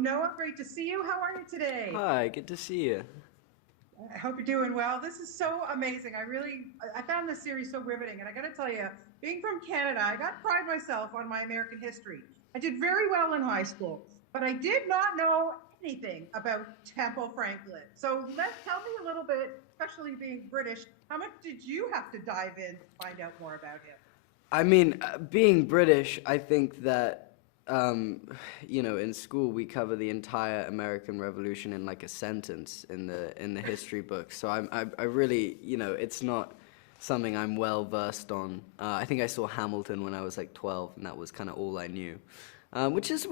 Noah, great to see you. How are you today? Hi, good to see you. I hope you're doing well. This is so amazing. I found this series so riveting. And I got to tell you, being from Canada, I got pride myself on my American history. I did very well in high school, but I did not know anything about Temple Franklin. So tell me a little bit, especially being British, how much did you have to dive in to find out more about him? I mean, being British, I think that, in school we cover the entire American Revolution in like a sentence in the history book. So I really, it's not something I'm well versed on. I think I saw Hamilton when I was like 12, and that was kind of all I knew, which is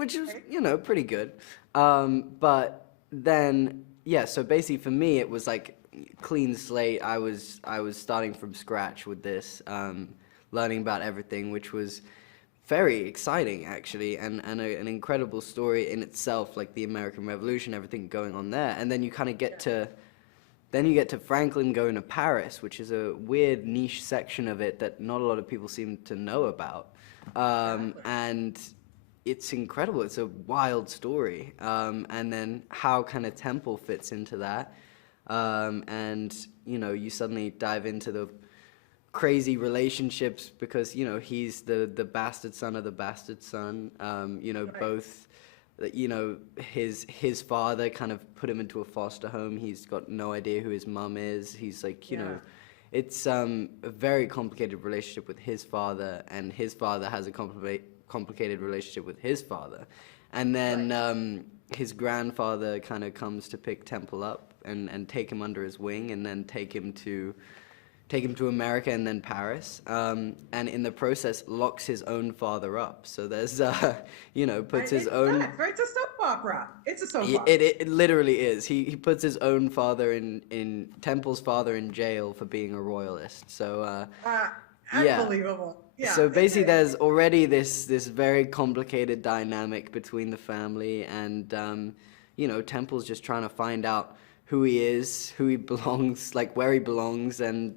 pretty good. But then yeah, so basically for me it was like clean slate. I was starting from scratch with this. Learning about everything, which was very exciting actually, and an incredible story in itself, like the American Revolution, everything going on there. And then you kind of get to Franklin going to Paris, which is a weird niche section of it that not a lot of people seem to know about. And it's incredible. It's a wild story. And then how kind of Temple fits into that. And you suddenly dive into the crazy relationships because he's the bastard son of the bastard son. Both his father kind of put him into a foster home. He's got no idea who his mom is. He's like it's a very complicated relationship with his father, and his father has a complicated relationship with his father. And then his grandfather kind of comes to pick Temple up and take him under his wing, and then take him to America and then Paris, and in the process locks his own father up. So there's, puts his own... Right? It's a soap opera. It's a soap opera. It literally is. He puts his own father in Temple's father in jail for being a royalist. So, Unbelievable. Yeah. So basically there's already this very complicated dynamic between the family, and, Temple's just trying to find out who he is, who he belongs, like where he belongs, and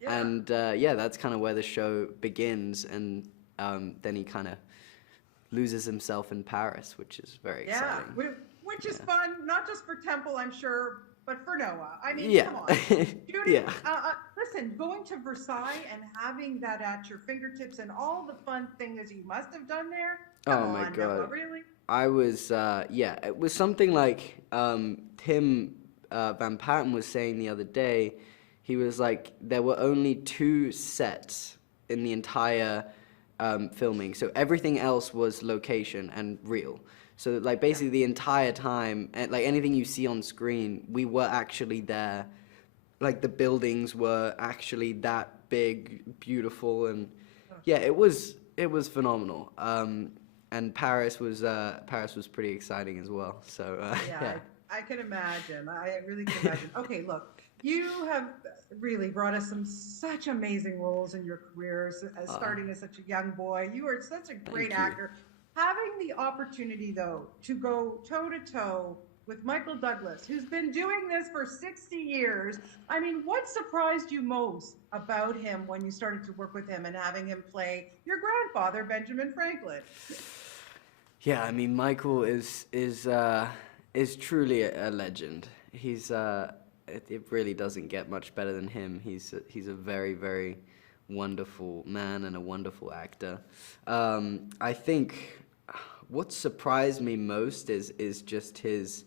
that's kind of where the show begins, and then he kind of loses himself in Paris, which is very exciting. Which is fun, not just for Temple, I'm sure, but for Noah. I mean, come on. Judy, listen, going to Versailles and having that at your fingertips and all the fun things you must have done there. Come on, God. Noah, really? I was, it was something like Tim Van Patten was saying the other day. He was like, there were only 2 sets in the entire filming, so everything else was location and real. So like basically the entire time, like anything you see on screen, we were actually there. Like the buildings were actually that big, beautiful, and it was phenomenal. And Paris was pretty exciting as well. So I can imagine. I really can imagine. Okay, look, you have really brought us such amazing roles in your careers, starting as such a young boy. You are such a great actor. Having the opportunity, though, to go toe-to-toe with Michael Douglas, who's been doing this for 60 years. I mean, what surprised you most about him when you started to work with him and having him play your grandfather, Benjamin Franklin? Yeah, I mean, Michael is truly a legend. He's it really doesn't get much better than him. He's a very, very wonderful man and a wonderful actor. I think what surprised me most is just his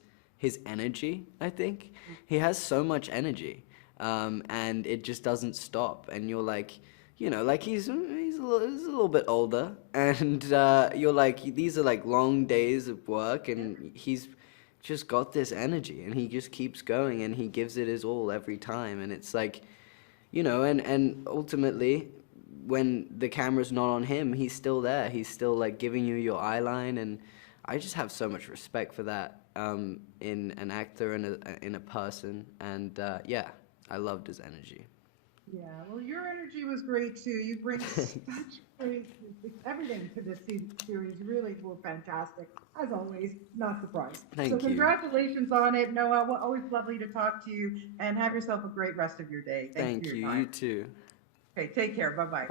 energy. I think he has so much energy, and it just doesn't stop. And you're like, like he's a little bit older, and you're like, these are like long days of work, and he's just got this energy, and he just keeps going, and he gives it his all every time. And it's like, and ultimately, when the camera's not on him, he's still there. He's still like giving you your eye line, and I just have so much respect for that in an actor and in a person. And I loved his energy. Yeah, well, your energy was great too. You bring such great everything to this series. Really were fantastic, as always. Not surprised. Thank you. So congratulations on it, Noah. Well, always lovely to talk to you, and have yourself a great rest of your day. Thanks for your time. You too. Okay, take care. Bye-bye. Bye.